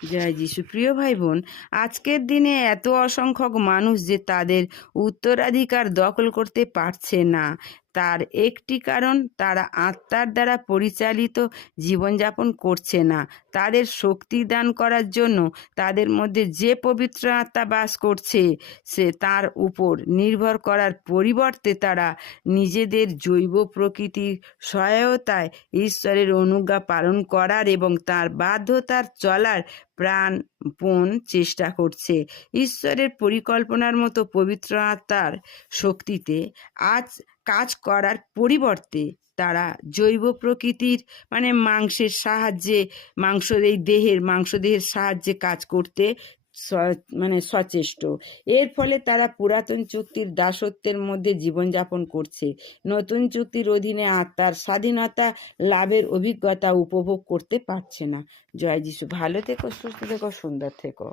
জয় যিশু। প্রিয় ভাই বোন আজকের দিনে এত অসংখ্যক মানুষ যে তাদের উত্তরাধিকার দখল করতে পারছে না। তার একটি কারণ, তারা আত্মার দ্বারা পরিচালিত জীবনযাপন করছে না। তাদের শক্তি দান করার জন্য তাদের মধ্যে যে পবিত্র আত্মা বাস করছে, সে তার উপর নির্ভর করার পরিবর্তে তারা নিজেদের জৈব প্রকৃতির সহায়তায় ঈশ্বরের অনুজ্ঞা পালন করার এবং তার বাধ্যতার চলার প্রাণপণ চেষ্টা করছে। ঈশ্বরের পরিকল্পনার মতো পবিত্র আত্মার শক্তিতে আজ কাজ করার পরিবর্তে তারা জৈব প্রকৃতির মানে মাংসের সাহায্যে, মাংস এই দেহের, মাংস দেহের সাহায্যে কাজ করতে মানে সচেষ্ট। এর ফলে তারা পুরাতন চুক্তির দাসত্বের মধ্যে জীবনযাপন করছে। নতুন চুক্তির অধীনে আত্মার স্বাধীনতা লাভের অভিজ্ঞতা উপভোগ করতে পারছে না। জয় যিশু। ভালো থেকো, সুস্থ থেকো, সুন্দর থেকো।